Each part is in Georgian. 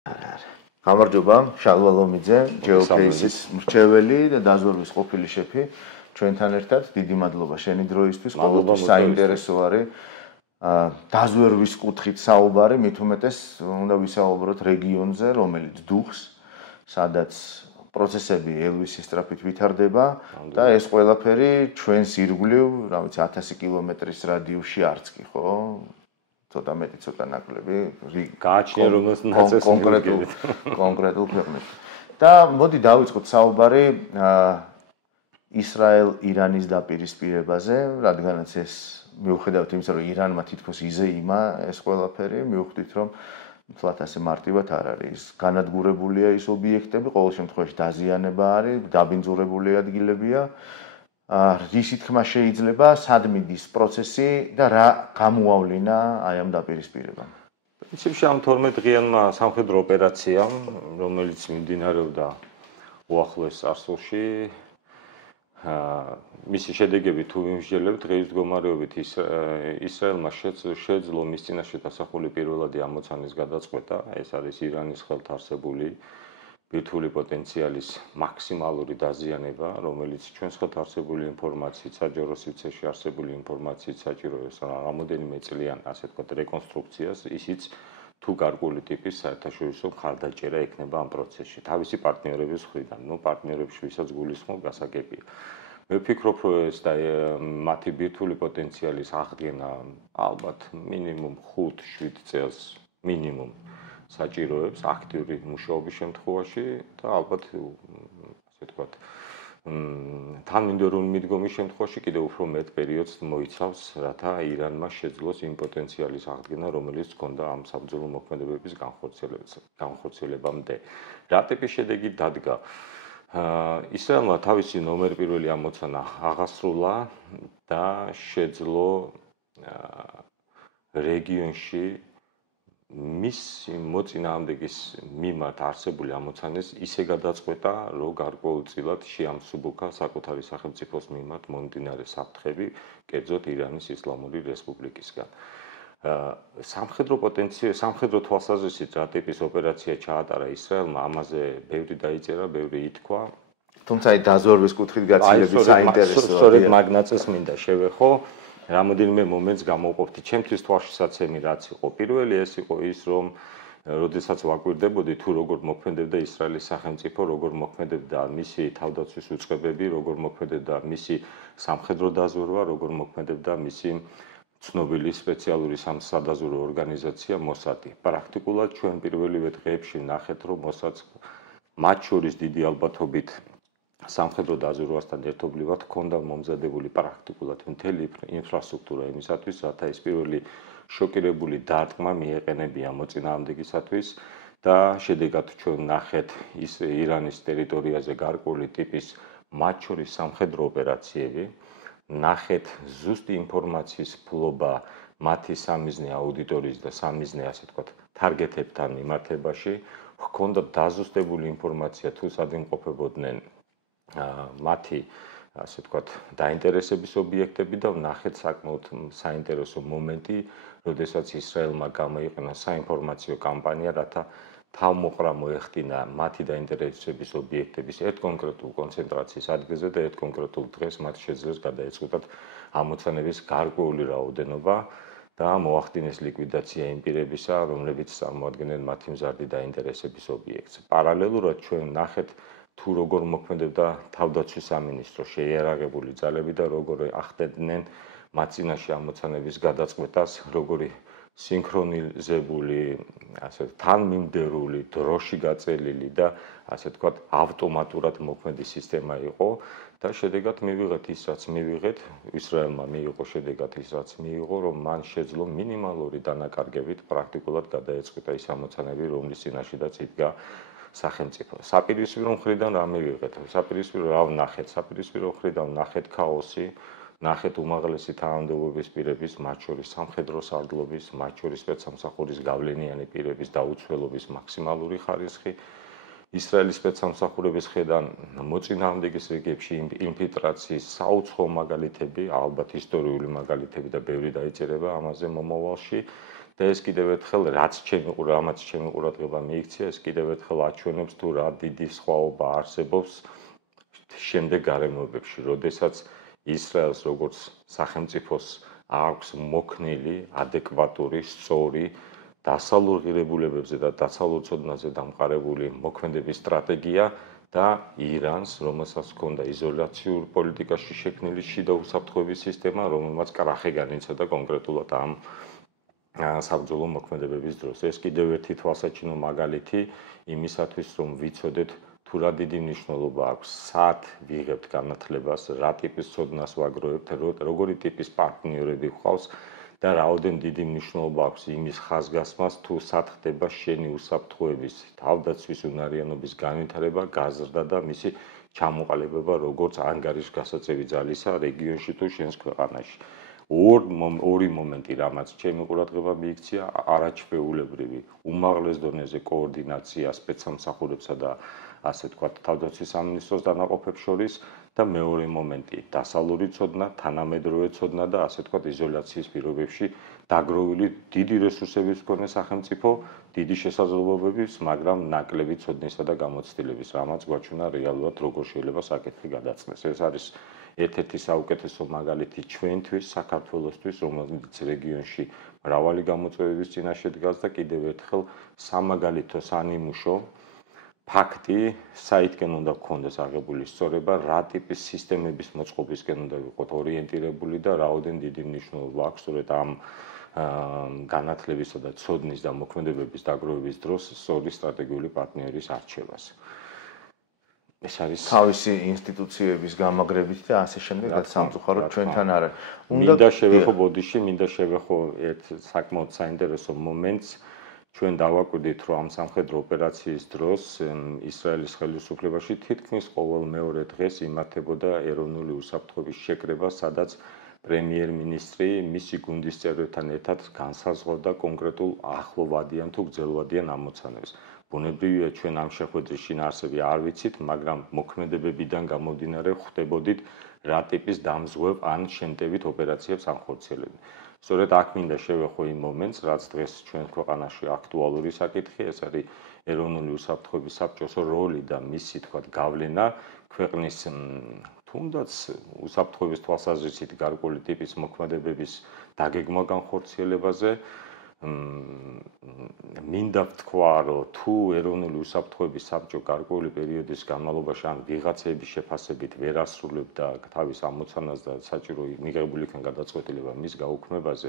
გამარჯობა, შალვა ლომიძე, GeoCases მრჩეველი და დაზვერვის ყოფილი შეფი. ჩვენთან ერთად დიდი მადლობა შენი დროისთვის, ყოველთვის საინტერესო არის დაზვერვის კუთხით საუბარი, მით უმეტეს უნდა ვისაუბროთ რეგიონზე, რომელიც დუხს, სადაც პროცესები ელვის სწრაფით ვითარდება და ეს ყველაფერი ჩვენს ირგვლივ, რა ვიცი 1000 კილომეტრის რადიუსში არც კი, ხო? ცოტა მეტი, ცოტა ნაკლები, გააჩნია რომელს ნაწეს კონკრეტულ ქვეყნებში. და მოდი დავიწყოთ საუბარი ისრაელ-ირანის დაპირისპირებაზე, რადგანაც ეს მიუხედავად იმისა, რომ ირანმა თითქოს იზეიმა ეს ყველაფერი, მივხვდით, რომ თლათ ასე მარტივად არ არის. განადგურებულია ის ობიექტები, ყოველ შემთხვევაში დაზიანება არის, დაბინძურებული ადგილებია. რის თქმა შეიძლება სად მიდის პროცესი და რა გამოავლინა აი ამ დაპირისპირებამ. პრინციპში ამ 12 დღიანმა სამხედრო ოპერაციამ, რომელიც მიმდინარეობდა უახლოეს წარსულში, მისი შედეგები თუ ვიმსჯელებთ, დღეის მდგომარეობით ისრაელმა შეძლო მის წინაშე დასახული პირველადი ამოცანის გადაწყვეტა, ეს არის ირანის ხელთ არსებული ბირთვული პოტენციალის მაქსიმალური დაზიანება, რომელიც ჩვენს ხელთ არსებული ინფორმაციით, საჯარო სივრცეში არსებული ინფორმაციით საჭიროებს რამოდენიმე წლიან, ასე ვთქვათ, რეკონსტრუქციას, ისიც თუ გარკვეული ტიპის საერთაშორისო მხარდაჭერა ექნება ამ პროცესში, თავისი პარტნიორების მხრიდან, პარტნიორებს ვისაც გულისხმობ გასაგებია. მე ვფიქრობ, რომ ეს და მათი ბირთვული პოტენციალის აღდგენა ალბათ მინიმუმ 5-7 წელს მინიმუმ საჭიროებს აქტიური მუშაობის შემთხვევაში და ალბათ ასე ვთქვათ თანმიმდევრული მიდგომის შემთხვევაში კიდევ უფრო მეტ პერიოდს მოიცავს, რათა ირანმა შეძლოს იმ პოტენციალის აღდგენა, რომელიც ჰქონდა ამ საბრძოლო მოქმედებების განხორციელებამდე. რა ტიპის შედეგი დადგა? ისრაელმა თავისი ნომერ პირველი ამოცანა აღასრულა და შეძლო რეგიონში მის მოწინააღმდეგის მიმართ არსებული ამოცანას ისე გადაწყვეტა, რომ გარკვეულწილად შეამსუბუქა საკუთარი სახელმწიფოს მიმართ მომდინარე საფრთხები, კერძოდ ირანის ისლამური რესპუბლიკისგან. სამხედრო თვალსაზრისით რა ტიპის ოპერაცია ჩაატარა ისრაელმა, ამაზე ბევრი დაიწერა, ბევრი ითქვა. თუმცა აი დაზვერვის კუთხით გაცილებით საინტერესოა. სწორედ მაგ ნაწილს მინდა შევეხო. რამოდენიმე მომენტს გამოვყოფთ. ჩემთვის თვალშისაცემი რაც იყო. პირველი ეს იყო ის, რომ როდესაც ვაკვირდებოდი თუ როგორ მოქმედებდა ისრაელის სახელმწიფო, როგორ მოქმედებდა მისი თავდაცვის უწყებები, როგორ მოქმედებდა მისი სამხედრო დაზვერვა, როგორ მოქმედებდა მისი ცნობილი სპეციალური სადაზვერვო ორგანიზაცია მოსადი. პრაქტიკულად ჩვენ პირველივე დღეებში ნახეთ, რომ მოსადს მათ შორის დიდი ალბათობით სამხედრო დაზვერვასთან ერთობლივად ჰქონდა მომზადებული პრაქტიკულად მთელი ინფრასტრუქტურა იმისათვის, რათა ეს პირველი შოკირებული დარტყმა მიეყენებია მოწინააღმდეგისათვის და შედეგად ჩვენ ნახეთ ის ირანის ტერიტორიაზე გარკვეული ტიპის მათ შორის სამხედრო ოპერაციები, ნახეთ ზუსტი ინფორმაციის ფლობა მათი სამიზნე აუდიტორიის და სამიზნე, ასე ვთქვათ, თარგეტებთან მიმართებაში, ჰქონდა დაზუსტებული ინფორმაცია თუ სად იმყოფებოდნენ მათი, ასე ვთქვათ, დაინტერესების ობიექტები და ვნახეთ საკმაოდ საინტერესო მომენტი, როდესაც ისრაელმა გამოიყენა საინფორმაციო კამპანია, რათა თავმოყრა მოეხდინა მათი დაინტერესების ობიექტების ერთ კონკრეტულ კონცენტრაციის ადგილზე და ერთ კონკრეტულ დღეს მათ შეძლეს გადაეწყვეტათ ამოცანების გარკვეული რაოდენობა და მოახდინეს ლიკვიდაცია იმ პირებისა, რომლებიც წარმოადგენენ მათი მზარდი დაინტერესების ობიექტს. პარალელურად ჩვენ ვნახეთ თუ როგორ მოქმედებდა თავდაცვის სამინისტრო შეიარაღებული ძალები და როგორ ახდენდნენ მათ წინაშე ამოცანების გადაწყვეტას, როგორი სინქრონიზებული, ასე თანმიმდევრული, დროში გაწელილი და ასე ვთქვათ, ავტომატურად მოქმედი სისტემა იყო და შედეგად მივიღეთ ის, რაც მივიღეთ, ისრაელმა მიიღო შედეგად ის, რაც მიიღო, რომ მან შეძლო მინიმალური დანაკარგებით პრაქტიკულად გადაეწყვეტა ის ამოცანები, რომლის წინაშედაც იდგა სახელმწიფო. საპირისპირო მხრიდან რა მივიღეთ? საპირისპირო რა ვნახეთ? საპირისპირო მხრიდან ვნახეთ ქაოსი, ვნახეთ უმაღლესი თანამდებობის პირების, მათ შორის სამხედრო სარდლობის, მათ შორის სპეცსამსახურის გავლენიანი პირების დაუცველობის მაქსიმალური ხარისხი, ისრაელის სპეცსამსახურების ხედან მოწინააღმდეგის რიგებში ინფილტრაციის საუცხოო მაგალითები, ალბათ ისტორიული მაგალითები და ბევრი დაიწერება ამაზე მომავალში და ეს კიდევ ერთხელ რამაც ჩემი ყურადღება მიიქცია, ეს კიდევ ერთხელ აჩვენებს თუ რა დიდი სხვაობა არსებობს შემდეგ გარემოებებში, როდესაც ისრაელს როგორც სახელმწიფოს აქვს მოქნილი, ადეკვატური, სწორი დასავლურ ღირებულებებზე და დასავლურ ცოდნაზე დამყარებული მოქმედების სტრატეგია და ირანს, რომელსაც ჰქონდა იზოლაციურ პოლიტიკაში შექმნილი შიდა უსაფრთხოების სისტემა, რომელმაც კრახი განიცადა კონკრეტულად ამ საბრძოლო მოქმედებების დროს. ეს კიდევ ერთი თვალსაჩინო მაგალითი იმისათვის, რომ ვიცოდეთ თუ რა დიდი მნიშვნელობა აქვს, სად ვიღებთ განათლებას, რა ტიპის ცოდნას ვაგროვებთ, როგორი ტიპის პარტნიორები გვყავს და რაოდენ დიდი მნიშვნელობა აქვს იმის ხაზგასმას, თუ სად ხდება შენი უსაფრთხოების, თავდაცვის უნარიანობის განვითარება, გაზრდა და მისი ჩამოყალიბება როგორც ანგარიშგასაწევი ძალისა რეგიონში თუ შენს ქვეყანაში. ორი მომენტი, რამაც ჩემი ყურადღება მიიქცია, არაჩვეულებრივი, უმაღლეს დონეზე კოორდინაცია სპეცსამსახურებსა და ასე ვთქვათ, თავდაცვის სამინისტროს დანაყოფებს შორის და მეორე მომენტი, დასავლური ცოდნა, თანამედროვე ცოდნა და ასე ვთქვათ, იზოლაციის პირობებში დაგროვილი დიდი რესურსების მქონე სახელმწიფო, დიდი შესაძლებლობების, მაგრამ ნაკლები ცოდნისა და გამოცდილების, რამაც გვაჩვენა რეალურად როგორ შეიძლება საკითხი გადაწყდეს. ეს არის ერთ-ერთი საუკეთესო მაგალითი ჩვენთვის, საქართველოსთვის, რომელიც რეგიონში მრავალი გამოწვევების წინაშე დგას და კიდევ ერთხელ სამაგალითო სანიმუშო ფაქტი, საითკენ უნდა გქონდეს აღებული სწორება, რა ტიპის სისტემების მოწყობისკენ უნდა ვიყოთ ორიენტირებული და რაოდენ დიდი მნიშვნელობა აქვს სწორედ ამ განათლებისა და ცოდნის და მოქმედებების დაგროვების დროს სწორი სტრატეგიული პარტნიორის არჩევას. ეს არის თავისი ინსტიტუციების გამაგრებით და ასე შემდეგ და სამწუხაროდ ჩვენთან არ არის. მინდა შევეხო ბოდიში, მინდა შევეხო ერთ საკმაოდ საინტერესო მომენტს. ჩვენ დავაკვირდით, რომ ამ სამხედრო ოპერაციის დროს ისრაელის ხელისუფლებაში თითქმის ყოველ მეორე დღეს იმართებოდა ეროვნული უსაფრთხოების შეკრება, სადაც პრემიერ-მინისტრი მისი გუნდის წევრებთან ერთად განსაზღვრავდა კონკრეტულ ახლოვადიან თუ გრძელვადიან ამოცანებს. ბუნებრივია, ჩვენ ამ შეხვედრის შინაარსები არ ვიცით, მაგრამ მოქმედებებიდან გამომდინარე ხვდებოდით, რა ტიპის დამზღვევ ან შემტევით ოპერაციებს ახორციელებენ. სწორედ აქ მინდა შევეხო იმ მომენტს, რაც დღეს ჩვენ ქვეყანაში აქტუალური საკითხია, ეს არის ეროვნული უსაფრთხოების საბჭოს როლი და მისი, თქვათ, გავლენა ქვეყნის თუნდაც უსაფრთხოების თვალსაზრისით გარკვეული ტიპის მოქმედებების დაგეგმა განხორციელებაზე. მინდა ვთქვა, რომ თუ ეროვნული უსაფრთხოების საბჭო გარკვეული პერიოდის განმავლობაში ან ვიღაცების შეფასებით ვერ ასრულებდა თავის ამოცანას და საჭირო მიღებული იქნა გადაწყვეტილება მის გაუქმებაზე,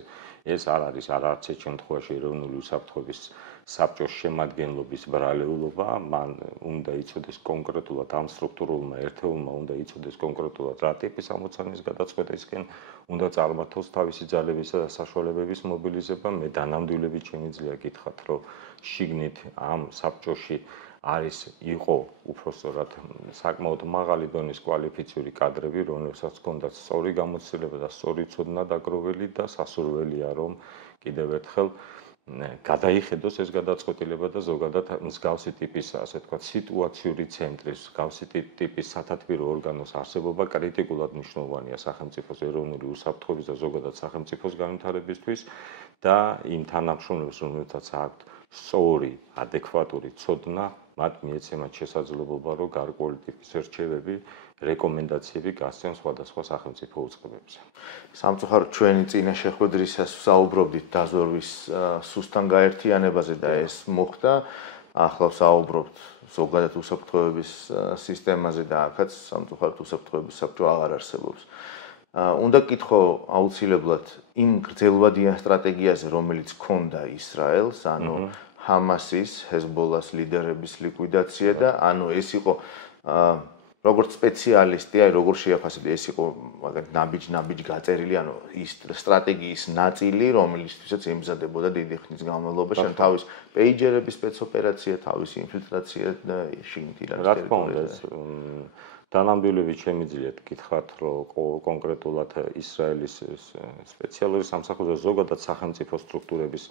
ეს არ არის არც ერთ შემთხვევაში ეროვნული უსაფრთხოების საბჭოს შემადგენლობის ბრალეულობა, მან უნდა იცოდეს კონკრეტულად ამ სტრუქტურულმა ერთეულმა უნდა იცოდეს კონკრეტულად რა ტიპის ამოცანის გადაწყვეტისკენ უნდა წარმართოს თავისი ძალებისა და საშუალებების მობილიზება. მე დანამდვილებით შემიძლია გითხრათ, რომ შიგნით ამ საბჭოში იყო უпростоრად საკმაოდ მაღალი დონის კვალიფიციური კადრები, რომელსაც ჰქონდათ სწორი გამოცდილება და სწორი ცოდნა დაგროვილი და სასურველია, რომ კიდევ ერთხელ გადაიხედოს ეს გადაწყვეტილება და ზოგადად მსგავსი ტიპის, ასე ვთქვათ, სიტუაციური ცენტრის, მსგავსი ტიპის სათათბირო ორგანოს არსებობა კრიტიკულად მნიშვნელოვანია სახელმწიფოს ეროვნული უსაფრთხოების და ზოგადად სახელმწიფოს განვითარებისთვის და იმ თანამშრომლებს, რომელთაც აქვთ სწორი, ადეკვატური ცოდნა, მათ მიეცემათ შესაძლებლობა, რომ გარკვეული ტიპის რჩევები, რეკომენდაციები გასცენ სხვადასხვა სახელმწიფო უწყებებზე. სამწუხაროდ ჩვენი წინა შეხვედრისას ვსაუბრობდით დაზვერვის სუსტან გაერთიანებაზე და ეს მოხდა. ახლა ვსაუბრობთ ზოგადად უსაფრთხოების სისტემაზე და აქაც სამწუხაროდ უსაფრთხოების საბჭო აღარ არსებობს. უნდა გკითხო აუცილებლად იმ გრძელვადიან სტრატეგიაზე, რომელიც ჰქონდა ისრაელს, ანუ ჰამასის, ჰეზბოლას ლიდერების ლიკვიდაცია და ანუ ეს იყო როგორც სპეციალისტი, აი როგორ შეაფასებდი, ეს იყო მაგათ ნაბიჯ გაწერილი, ანუ ის სტრატეგიის ნაწილი, რომელიცთვისაც ემზადებოდა დიდი ხნის განმავლობაში, ან თავის პეიჯერების სპეცოპერაცია, თავის ინფილტრაცია და შიგნით ირანის ტერიტორიაზე. დანამდვილებით შემიძლიათ გითხრათ, რომ კონკრეტულად ისრაელის სპეციალური სამსახური და ზოგადად სახელმწიფო სტრუქტურების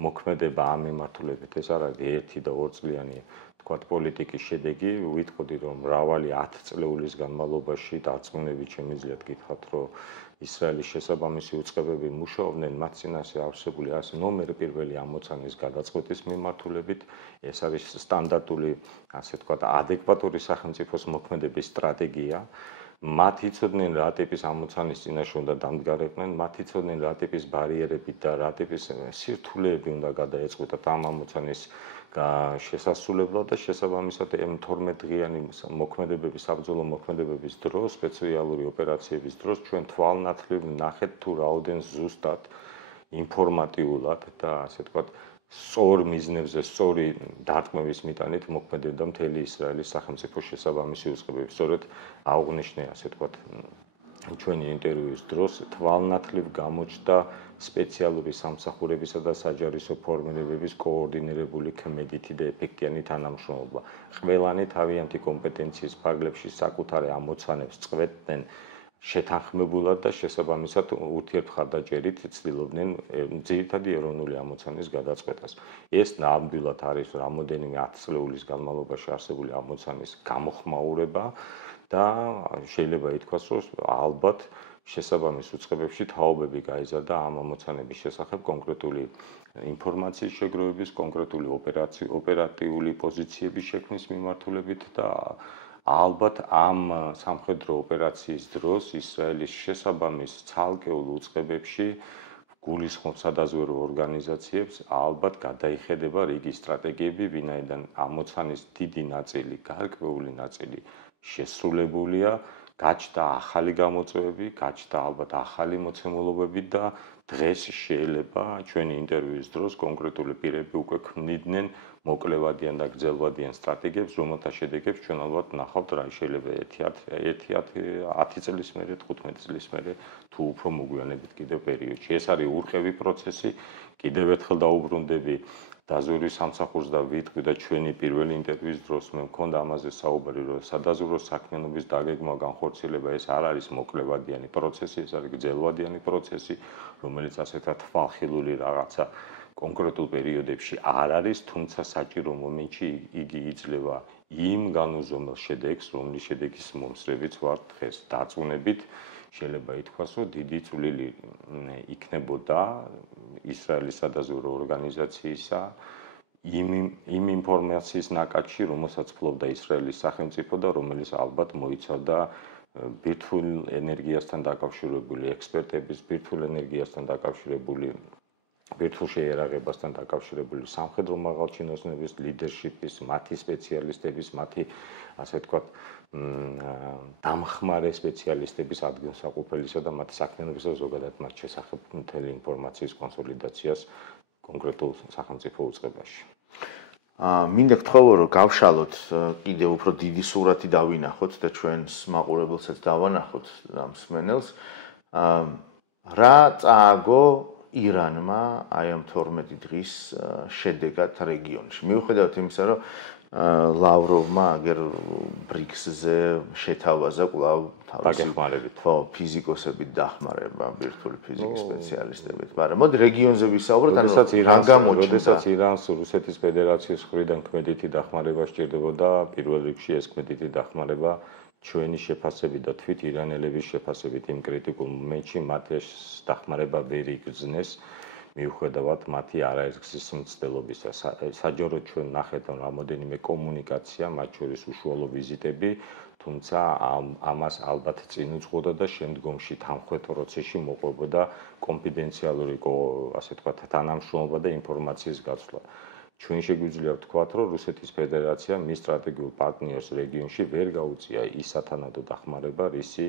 მოქმედება ამ მიმართულებით ეს არ არის ერთი და ორწლიანი თქვათ პოლიტიკის შედეგი, ვიტყოდი რომ მრავალი 10 წლეულის განმავლობაში დარწმუნებით შემიძლიათ გითხრათ, რომ ისრაელის შესაბამისი უწყებები მუშაობდნენ მათ წინაშე არსებული ნომერ პირველი ამოცანის გადაწყვეტის მიმართულებით. ეს არის სტანდარტული, ასე ვთქვათ, ადეკვატური სახელმწიფოს მოქმედების სტრატეგია. მათ იცოდნენ რა ტიპის ამოცანის წინაშე უნდა დამდგარიყვნენ, მათ იცოდნენ რა ტიპის ბარიერები და რა ტიპის სირთულეები უნდა გადაეწყვეტათ ამ ამოცანის შესასრულებლად და შესაბამისად M12 დღიანი მოქმედებების, საბრძოლო მოქმედებების დროს, სპეციალური ოპერაციების დროს ჩვენ თვალნათლივ ნახეთ თუ რაოდენ ზუსტად ინფორმატიულად და ასე ვთქვათ სწორ მიზნებზე, სწორი დარტყმების მიტანით მოქმედებდა მთელი ისრაელის სახელმწიფოს შესაბამისი უწყებები. სწორედ აუღნიშნე, ასე ვთქვათ, ჩვენი ინტერვიუის დროს თვალნათლივ გამოჩნდა სპეციალური სამსახურებისა და საჯარისო ფორმირებების კოორდინირებული ქმედითი და ეფექტიანი თანამშრომლობა. ყველანი თავიანთი კომპეტენციის ფარგლებში საკუთარ ამოცანებს წყვეტდნენ შეთანხმებულად და შესაბამისად ურთიერთმხარდაჭერით ცდილობდნენ ძირითადი ეროვნული ამოცანის გადაწყვეტას. ეს ნამდვილად არის რამოდენიმე 10 წლეულის განმავლობაში არსებული ამოცანის გამოხმაურება და შეიძლება ითქვას, რომ ალბათ შესაბამის უწყებებში თაობები გაიზარდა ამ ამოცანების შესახებ კონკრეტული ინფორმაციის შეგროვების, კონკრეტული ოპერატიული პოზიციების შექმნის მიმართულებით და ალბათ ამ სამხედრო ოპერაციის დროს ისრაელის შესაბამის ცალკეულ უწყებებში გულისხმობ სადაზვერვო ორგანიზაციებს ალბათ გადაიხედება რიგი სტრატეგიები, ვინაიდან ამოცანის დიდი ნაწილი, გარკვეული ნაწილი შესრულებულია, გაჩნდა ახალი გამოწვევები, გაჩნდა ალბათ ახალი მოცემულობები და დღეს შეიძლება ჩვენი ინტერვიუის დროს კონკრეტული პირები უკვე ქმნიდნენ მოკლევადიან და გრძელვადიან სტრატეგიებს, რომელთა შედეგებს ჩვენ ალბათ ნახავთ რა შეიძლება 10 წლის მერე, 15 წლის მერე თუ უფრო მოგვიანებით კიდევ პერიოდში. ეს არის ურყევი პროცესი, კიდევ ერთხელ დაუბრუნდები დაზვერვის სამსახურს და ვიტყვი და ჩვენი პირველი ინტერვიუის დროს მე მქონდა ამაზე საუბარი, რომ სადაზვერვო საქმიანობის დაგეგმა განხორციელება ეს არ არის მოკლევადიანი პროცესი, ეს არის გრძელვადიანი პროცესი, რომელიც ასეთა თვალხილული რაღაცა კონკრეტულ პერიოდებში არ არის, თუმცა საჭირო მომენტში იგი იძლევა იმ განუზომელ შედეგს, რომლის შედეგის მომსწრებიც ვართ დღეს. დარწმუნებით შეიძლება ითქვას, რომ დიდი წვლილი იქნებოდა ისრაელის სადაზვერვო ორგანიზაციისა იმ ინფორმაციის ნაკადში, რომელსაც ფლობდა ისრაელის სახელმწიფო და რომელიც ალბათ მოიცავდა ბირთვულ ენერგიასთან დაკავშირებული ექსპერტების, ბირთვულ ენერგიასთან დაკავშირებული ბირთვულ შეიარაღებასთან დაკავშირებული სამხედრო მაღალჩინოსნების ლიდერშიპის, მათი სპეციალისტების, მათი ასე ვთქვათ დამხმარე სპეციალისტების ადგილსაყოფელისა და მათი საქმიანობისა და ზოგადად მათ შესახებ მთელი ინფორმაციის კონსოლიდაციას კონკრეტულ სახელმწიფო უწყებაში. მინდა გთხოვო, რომ გავშალოთ კიდევ უფრო დიდი სურათი დავინახოთ და ჩვენს მაყურებელსაც დავანახოთ ამ მსმენელს. რა წააგო ირანმა აი ამ 12 დღის შედეგად რეგიონში. მიუხედავად იმისა, რომ ლავროვმა აგერ ბრიქსზე შეთავაზა კვლავ თავისი ფიზიკოსებით დახმარება, ბირთვული ფიზიკის სპეციალისტებით. მაგრამ მოდი რეგიონზე ვისაუბროთ, როდესაც ირანს რუსეთის ფედერაციის მხრიდან ქმედითი დახმარება სჭირდებოდა, პირველ რიგში ეს ქმედითი დახმარება ჩვენი შეფასებით და თვით ირანელების შეფასებით იმ კრიტიკულ მომენტში მათ ეს დახმარება ვერ იგრძნეს მიუხედავად მათი არაერთგზის მცდელობისა. საჯაროდ ჩვენ ნახეთ რამოდენიმე კომუნიკაცია, მათ შორის უშუალო ვიზიტები, თუმცა ამას ალბათ წინ უძღოდა და შემდგომში თანხმდეტ პროცესში მოყვებოდა კონფიდენციალური, ასე ვთქვათ, თანამშრომლობა და ინფორმაციის გაცვლა. ჩვენ შეგვიძლია ვთქვათ, რომ რუსეთის ფედერაცია მის სტრატეგიულ პარტნიორს რეგიონში ვერ გაუწია ის სათანადო დახმარება, რისი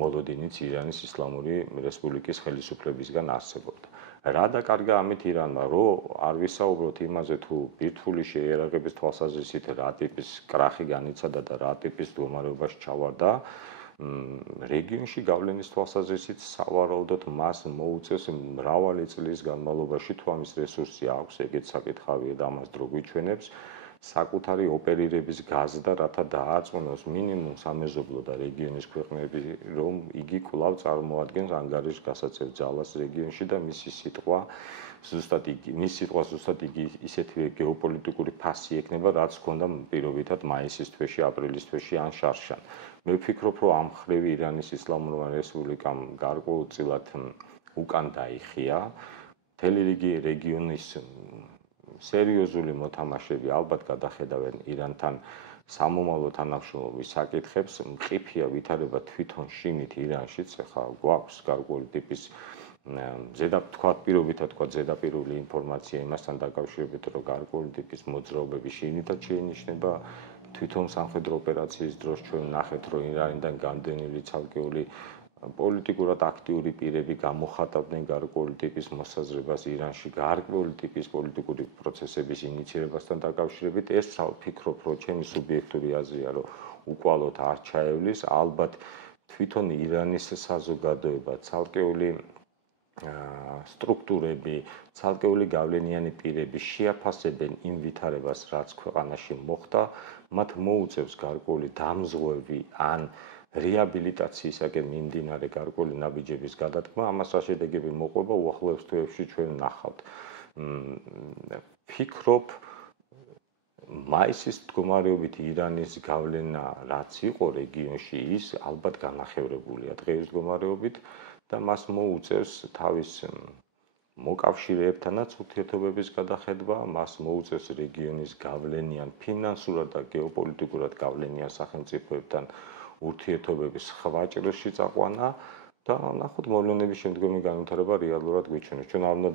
მოლოდინიც ირანის ისლამური რესპუბლიკის ხელისუფლებისგან არსებობდა. რა დაკარგა ამით ირანმა, რომ არ ვისაუბროთ იმაზე, თუ ბირთვული შეიარაღების თვალსაზრისით რა ტიპის კრახი განიცადა და რა ტიპის მდგომარეობაში ჩავარდა, რეგიონში გავლენის თვალსაზრისით სავარაუდოდ მას მოუწევს მრავალი წლის განმავლობაში თუ ამის რესურსი აქვს, ეგეც საკითხავია და ამას დრო გვიჩვენებს, საკუთარი ოპერირების გაზდა, რათა დააწმუნოს მინიმუმ სამეზობლო და რეგიონის ქვეყნები, რომ იგი კვლავ წარმოადგენს ანგარიშ გასაცევ ძალას რეგიონში და მისი სიტყვა ზუსტად იგი ისეთივე გეოპოლიტიკური ფასი ექნება, რაც ჰქონდა პირობითად მაისის თვეში, აპრილის თვეში ან შარშან. მე ვფიქრობ, რომ ამ ხრივ ირანის ისლამურმა რესპუბლიკამ გარკვეულწილად უკან დაიხია. მთელი რიგი რეგიონის სერიოზული მოთამაშეები ალბათ გადახედავენ ირანთან სამომავლო თანამშრომლობის საკითხებს. მყიფეა ვითარება თვითონ შინით ირანშიც, ახლა გვაქვს გარკვეული ტიპის ზედაპირული ინფორმაცია იმასთან დაკავშირებით, რომ გარკვეული ტიპის მოძრაობები შინითაც შეინიშნება. თვითონ სამხედრო ოპერაციის დროს ჩვენ ვნახეთ, რომ ირანიდან გამდენილი ცალკეული პოლიტიკურად აქტიური პირები გამოხატავდნენ გარკვეული ტიპის მოსაზრებას ირანში, გარკვეული ტიპის პოლიტიკური პროცესების ინიციირებასთან დაკავშირებით. ეს ვფიქრობ, რომ ჩემი სუბიექტური აზრია, რომ უკვალოდ არ ჩაევლის. ალბათ თვითონ ირანის საზოგადოება, ცალკეული სტრუქტურები, ცალკეული გავლენიანი პირები შეაფასებენ იმ ვითარებას, რაც ქვეყანაში მოხდა, მათ მოუწევს გარკვეული დამზღვევი ან რეაბილიტაციისაკენ მიმდინარე გარკვეული ნაბიჯების გადადგმა, ამას რა შედეგები მოყვება უახლოეს თვეებში ჩვენ ვნახავთ. ვფიქრობ, მაისის მდგომარეობით ირანის გავლენა რაც იყო რეგიონში, ის ალბათ განახევრებულია დღეის მდგომარეობით და მას მოუწევს თავის მოკავშირეებთანაც ურთიერთობების გადახედვა, მას მოუწევს რეგიონის გავლენიან ფინანსურად და გეოპოლიტიკურად გავლენიან სახელმწიფოებთან ურთიერთობების სხვა ჭრილში წაყვანა და ნახოთ მოვლენების შემდგომი განვითარება რეალურად გვიჩვენებს. ჩვენ არ უნდა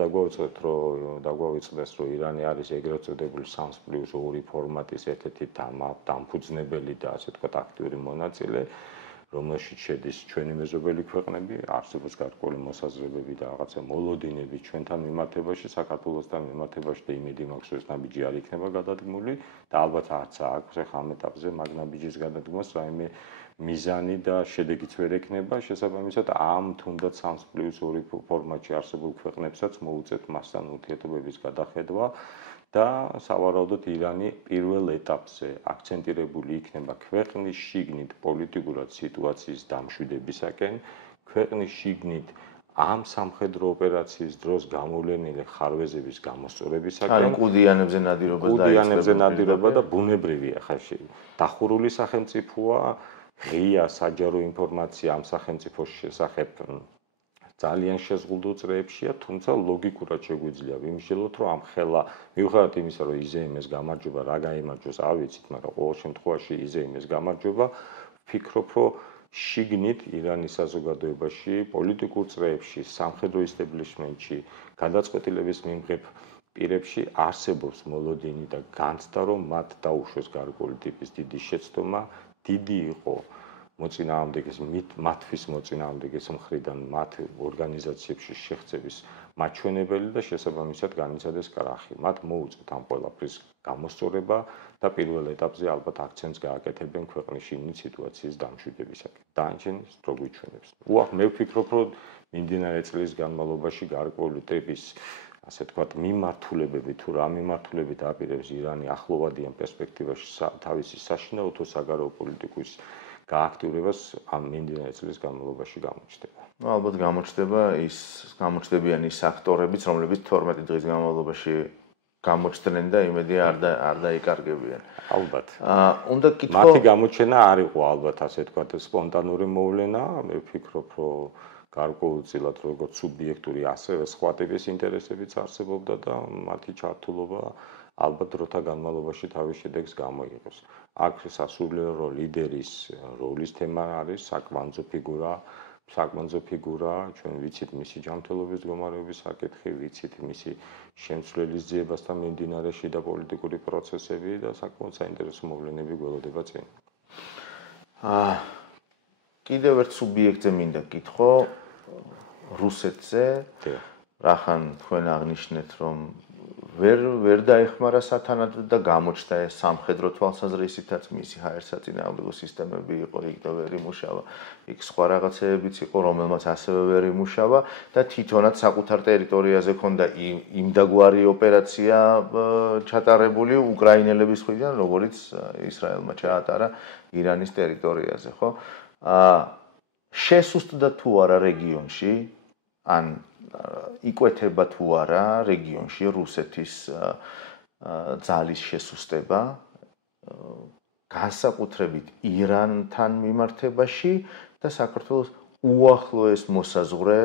დაგვავიწყდეს, რომ ირანი არის ეგრეთ წოდებული 3+2 ფორმატის ერთ-ერთი დამფუძნებელი და ასე ვთქვათ აქტიური მონაწილე, რომელშიც შედის ჩვენი მეზობელი ქვეყნები, არსებობს გარკვეული მოსაზრებები და რაღაცა მოლოდინები ჩვენთან მიმართებაში, საქართველოსთან მიმართებაში და იმედი მაქვს, რომ ეს ნაბიჯი არ იქნება გადადგმული და ალბათ არც აქვს ახლა ამ ეტაპზე მაგ ნაბიჯის გადადგმას რაიმე მიზანი და შედეგიც ვერ ექნება. შესაბამისად, ამ თუნდაც 3+2 ფორმატში არსებულ ქვეყნებსაც მოუწევთ მასთან ურთიერთობების გადახედვა და სავარაუდოდ ირანი პირველ ეტაპზე აქცენტირებული იქნება ქვეყნის შიგნით პოლიტიკურად სიტუაციის დამშვიდებისაკენ, ქვეყნის შიგნით ამ სამხედრო ოპერაციის დროს გამოვლენილი ხარვეზების გამოსწორებისაკენ. კუდიანებზე ნადირობა და ბუნებრივია ხაში. დახურული სახელმწიფოა, ღია საჯარო ინფორმაცია ამ სახელმწიფოს შესახებ ძალიან შეზღუდულ წრეებშია, თუმცა ლოგიკურად შეგვიძლია ვიმსჯელოთ, რომ ამ ხელა მიუხედავად იმისა, რომ იზეიმეს გამარჯვება რა გაიმარჯვოს, არ ვიცით, მაგრამ ყოველ შემთხვევაში იზეიმეს გამარჯვება, ვფიქრობ, რომ შიგნით ირანის საზოგადოებაში, პოლიტიკურ წრეებში, სამხედრო ისტაბლიშმენტში, გადაწყვეტილების მიმღებ პირებში არსებობს მოლოდინი და განცდა, რომ მათ დაუშვეს გარკვეული ტიპის დიდი შეცდომა, დიდი იყო მოწინააღმდეგეს მათთვის მოწინააღმდეგეს მხრიდან მათ ორგანიზაციებში შეღწევის მაჩვენებელი და შესაბამისად განიცადეს კრახი. მათ მოუწევთ ამ ყველაფრის გამოსწორება და პირველ ეტაპზე ალბათ აქცენტს გააკეთებენ ქვეყნის შიგნით სიტუაციის დამშვიდებისაკენ. დანარჩენის რო გვიჩვენებს. მე ვფიქრობ, რომ მიმდინარე წლის განმავლობაში გარკვეული ტიპის ასე ვთქვათ მიმართულებები თუ რა მიმართულებით აპირებს ირანი ახლოვადიან პერსპექტივაში თავისი საშინაოთო საგარეო პოლიტიკის გააქტიურებას ამ მიმდინარე წლის განმავლობაში გამოჩნდება. ალბათ გამოჩნდებიან ის აქტორებიც, რომლებიც 12 დღის განმავლობაში გამოჩნდნენ და იმედი არ დაიკარგებიან. ალბათ. უნდა კითხო მათი გამოჩენა არ იყო ალბათ ასე ვთქვათ სპონტანური მოვლენა, მე ვფიქრობ, რომ გარკვეულწილად როგორც სუბიექტური, ასევე სხვა ტიპის ინტერესებიც არსებობდა და მათი ჩართულობა ალბათ დროთა განმავლობაში თავის შედეგს გამოიღებს. აქ სასულიერო ლიდერის როლის თემა არის საკვანძო ფიგურა, ჩვენ ვიცით მისი ჯანმრთელობის მდგომარეობის საკითხი, ვიცით მისი შემცვლელის ძიებასთან მიმდინარე შიდა პოლიტიკური პროცესები და საკმაოდ საინტერესო მოვლენები გველოდება წინ. კიდევ ერთ სუბიექტზე მინდა გითხო რუსეთზე. რახან თქვენ აღნიშნეთ, რომ ვერ დაეხმარა სათანადოდ და გამოჩნდა ეს სამხედრო თვალსაზრისითაც მისი ჰაერსაწინააღმდეგო სისტემები იყო, იქ და ვერ იმუშავა. იქ სხვა რაღაცეებიც იყო, რომელმაც ასევე ვერ იმუშავა და თვითონაც საკუთარ ტერიტორიაზე ქონდა იმდაგვარი ოპერაცია ჩატარებული უკრაინელების მხრიდან, როგორც ისრაელმა ჩაატარა ირანის ტერიტორიაზე, ხო? შესუსტდა თუ არა რეგიონში, ან იკვეთება თუ არა რეგიონში რუსეთის ძალის შესუსტება განსაკუთრებით ირანთან მიმართებაში და საქართველოს უახლოეს მოსაზღვრე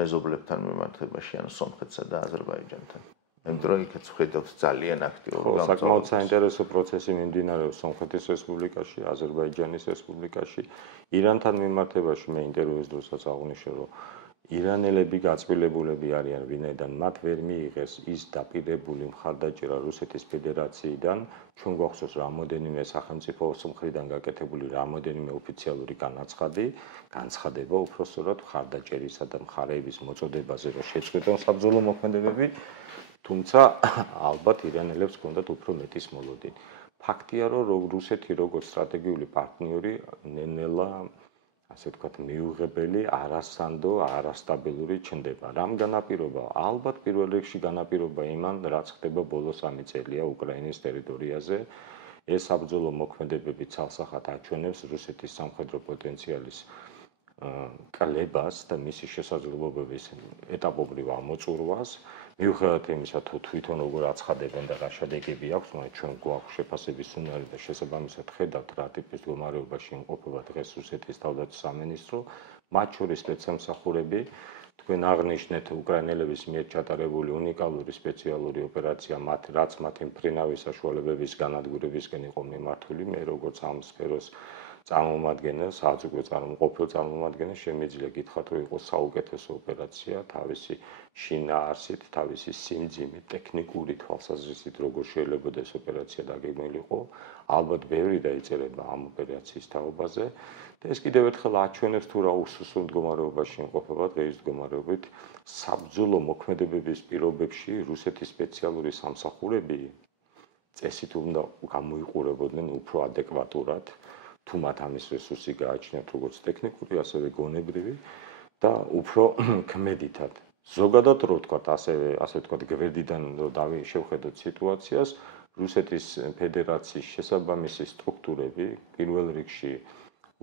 მეზობლებთან მიმართებაში, ანუ სომხეთსა და აზერბაიჯანთან. იმიტომ რომ იქაც ვხედავთ ძალიან აქტიურ გამწვავებას. საკმაოდ საინტერესო პროცესი მიმდინარეობს სომხეთის რესპუბლიკაში, აზერბაიჯანის რესპუბლიკაში. ირანთან მიმართებაში მე ინტერვიუის დროსაც აღვნიშნე, რომ ირანელები გაწყვილებულები არიან, ვინაიდან მათ ვერ მიიღეს ის დაპირებული მხარდაჭერა რუსეთის ფედერაციიდან, ჩვენ გვახსოვს რამოდენიმე სახელმწიფო მხრიდან გაკეთებული რამოდენიმე ოფიციალური განცხადება უпростоრად მხარდაჭერისა და მხარეების მოწოდებაზე, რომ შეწყვეტონ საბრძოლო მოქმედებები, თუმცა ალბათ ირანელებს ჰქონდათ უფრო მეტის მოლოდინი. ფაქტია, რომ რუსეთი როგორც სტრატეგიული პარტნიორი ნელ-ნელა ასე ვთქვათ, მიუღებელი, არასანდო, არასტაბილური ჩნდება. რამ განაპირობა? ალბათ პირველ რიგში განაპირობა იმან, რაც ხდება ბოლო 3 წელია უკრაინის ტერიტორიაზე. ეს საბრძოლო მოქმედებები ცალსახად აჩვენებს რუსეთის სამხედრო პოტენციალის კალებას და მისი შესაძლებლობების ეტაპობრივ ამოწურვას. მიუხედავად იმისა, თუ თვითონ როგორ აცხადებენ და რა შედეგები აქვს, მაგრამ ჩვენ გვაქვს შეფასების უნარი და შესაბამისად ხედავთ რა ტიპის მდგომარეობაში იმყოფება დღეს რუსეთის თავდაცვის სამინისტრო, მათ შორის სპეცსამსახურები, თქვენ აღნიშნეთ უკრაინელების მიერ ჩატარებული უნიკალური სპეციალური ოპერაცია, რაც მათი მფრინავი საშუალებების განადგურებისკენ იყო მიმართული, მე როგორც ამ სფეროს წარმომადგენელს, რაც უკვე ყოფილ წარმომადგენელს შემიძლია გითხრათ, რომ იყო საუკეთესო ოპერაცია, თავისი შინაარსით, თავისი სიმძიმით, ტექნიკური თვალსაზრისით, როგორ შეიძლება ეს ოპერაცია დაგეგმილიყო. ალბათ ბევრი დაიწერება ამ ოპერაციის თაობაზე და ეს კიდევ ერთხელ აჩვენებს თუ რა უსუსო მდგომარეობაში იმყოფება დღეის მდგომარეობით საბრძოლო მოქმედებების პირობებში რუსეთის სპეციალური სამსახურები წესით უნდა გამოიყურებოდნენ უფრო ადეკვატურად. თუ მათ ამის რესურსი გააჩნიათ როგორც ტექნიკური, ასევე გონებრივი და უფრო ქმედითად. ზოგადად რო ვთქვათ, ასე ვთქვათ, გვერდიდან რო შევხედოთ სიტუაციას, რუსეთის ფედერაციის შესაბამისი სტრუქტურები, პირველ რიგში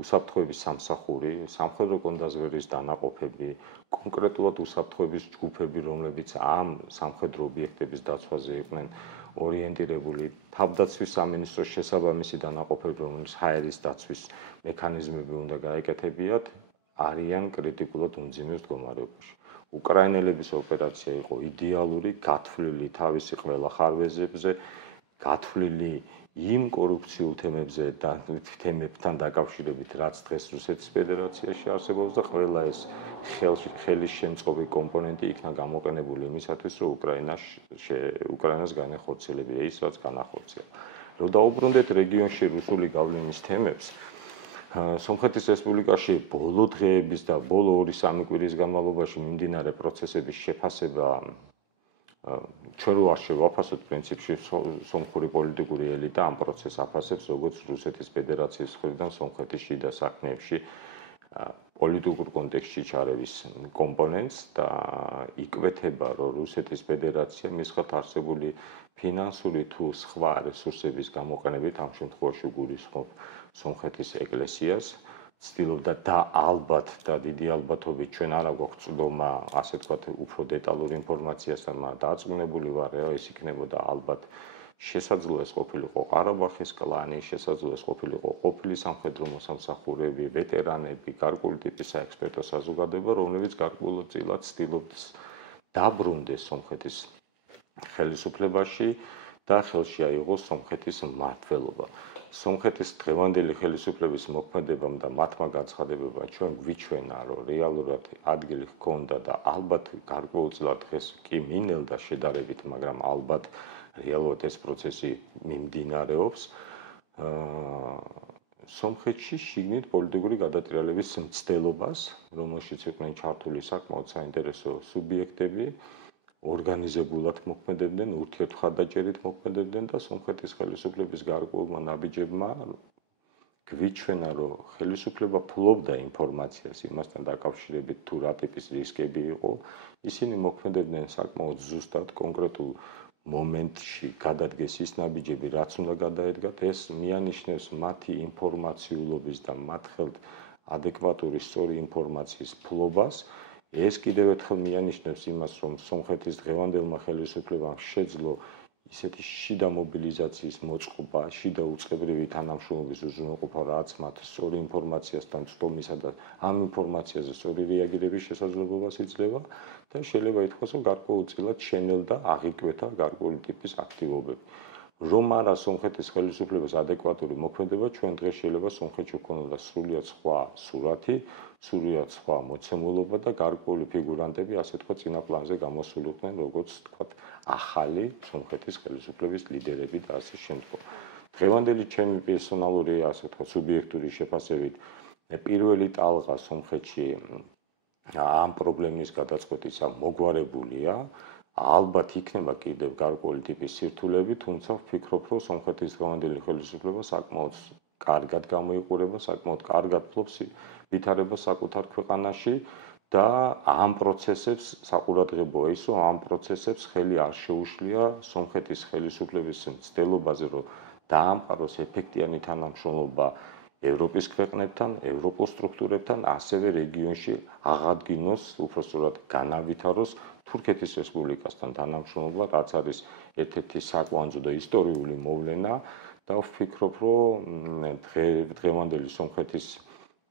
უსაფრთხოების სამსახური, სამხედრო კონდაზვერის დანაყოფები, კონკრეტულად უსაფრთხოების ჯგუფები, რომლებიც ამ სამხედრო ობიექტების დაცვაზე იყვნენ ორიენტირებული, თავდაცვის სამინისტროს შესაბამისი დანაყოფები, რომელიც ჰაერის დაცვის მექანიზმები უნდა გაეკეთებიათ, არიან კრიტიკულად უმძიმეს მდგომარეობაში. უკრაინელების ოპერაცია იყო იდეალური, გათვლილი თავისი ყველა ხარვეზებზე, გათვლილი იმ კორუფციულ თემებზე და თემებთან დაკავშირებით, რაც დღეს რუსეთის ფედერაციაში არსებობს და ყველა ეს ხელის შემწყობი კომპონენტი იქნა გამოყენებული იმისათვის, რომ უკრაინას განეხორციელებია ის, რაც განახორციელა. რომ დაუბრუნდეთ რეგიონში რუსული გავლენის თემებს, სომხეთის რესპუბლიკაში ბოლო დღეების და ბოლო 2-3 კვირის განმავლობაში მიმდინარე პროცესების შეფასება ჩვენ რო არ შევაფასოთ პრინციპში სომხური პოლიტიკური ელიტა ამ პროცესს აფასებს როგორც რუსეთის ფედერაციის მხრიდან სომხეთის შიდა საქმეებში პოლიტიკურ კონტექსტში ჩარევის კომპონენტს და იკვეთება რომ რუსეთის ფედერაცია მისხათ არსებული ფინანსური თუ სხვა რესურსების გამოყენებით ამ შემთხვევაში გულისხმობ სომხეთის ეკლესიას ცდილობდა და ალბათ და დიდი ალბათობით ჩვენ არა გვაქვს წვდომა ასე ვთქვათ უფრო დეტალური ინფორმაციასთან მაგრამ დაწუნებული ვარ ეს იქნებოდა ალბათ შესაძლოა ეს ყოფილიყო ყარაბახის კლანი შესაძლოა ეს ყოფილიყო ყოფილი სამხედრო მოსამსახურეები ვეტერანები გარკვეული ტიპის საექსპერტო საზოგადოება რომლებიც გარკვეულწილად ცდილობს დაბრუნდეს სომხეთის ხელისუფლებაში და ხელში აიღოს სომხეთის მმართველობა სომხეთის დღევანდელი ხელისუფლების მოქმედებამ და მათმა განცხადებებმა ჩვენ გვიჩვენა, რომ რეალურად ადგილი ჰქონდა და ალბათ გარკვეულწილად დღეს კი მინელდა შედარებით, მაგრამ ალბათ რეალურად ეს პროცესი მიმდინარეობს. სომხეთში შიგნით პოლიტიკური გადატრიალების მცდელობას, რომელშიც იყვნენ ჩართული საკმაოდ საინტერესო სუბიექტები, ორგანიზებულად მოქმედებდნენ, ურთიერთმხარდაჭერით მოქმედებდნენ და სომხეთის ხელისუფლების გარკვეულმა ნაბიჯებმა გვიჩვენა, რომ ხელისუფლება ფლობდა ინფორმაციას იმასთან დაკავშირებით თუ რა ტიპის რისკები იყო, ისინი მოქმედებდნენ საკმაოდ ზუსტად, კონკრეტულ მომენტში გადადგეს ის ნაბიჯები, რაც უნდა გადაედგათ, ეს მიანიშნებს მათი ინფორმაციულობის და მათ ხელთ ადეკვატური სწორი ინფორმაციის ფლობას. ეს კიდევ ერთხელ მიანიშნებს იმას, რომ სომხეთის დღევანდელმა ხელისუფლებამ შეძლო ისეთი შიდა მობილიზაციის მოწყობა, შიდა უწყებრივი თანამშრომლობის უზრუნველყოფა, რაც მათ სწორი ინფორმაციასთან წვდომისა და ამ ინფორმაციაზე სწორი რეაგირების შესაძლებლობას იძლევა და შეიძლება ითქვას, რომ გარკვეულწილად შენელდა აღიკვეთა გარკვეული ტიპის აქტივობები. რომ არა სომხეთის ხელისუფლების ადეკვატური მოქმედება, ჩვენ დღეს შეიძლება სომხეთში ვქონოდა სრულიად სხვა სურათი, სრულიად სხვა მოცემულობა და გარკვეული ფიგურანტები, ასე თქვა, წინა პლანზე გამოსულიყვნენ, როგორც თქვა, ახალი სომხეთის ხელისუფლების ლიდერები და ასე შემდგომ. დღევანდელი ჩემი პერსონალური, ასე თქვა, სუბიექტური შეფასებით, პირველი ტალღა სომხეთში ამ პრობლემის გადაწყვეტისა მოგვარებულია. ალბათ იქნება კიდევ გარკვეული ტიპის სირთულეები, თუმცა ვფიქრობ, რომ სომხეთის დღევანდელი ხელისუფლება საკმაოდ კარგად გამოიყურება, საკმაოდ კარგად ფლობს ვითარებას საკუთარ ქვეყანაში და ამ პროცესებს საყურადღებოა ის, რომ ამ პროცესებს ხელი არ შეუშლია სომხეთის ხელისუფლების მცდელობაზე, რომ დაამყაროს ეფექტიანი თანამშრომლობა ევროპის ქვეყნებთან, ევროპულ სტრუქტურებთან, ასევე რეგიონში აღადგინოს, უпростоრად განავითაროს თურქეთის რესპუბლიკასთან თანამშრომლობა, რაც არის ერთ-ერთი საკვანძო და ისტორიული მოვლენა და ვფიქრობ, რომ დღევანდელი სომხეთის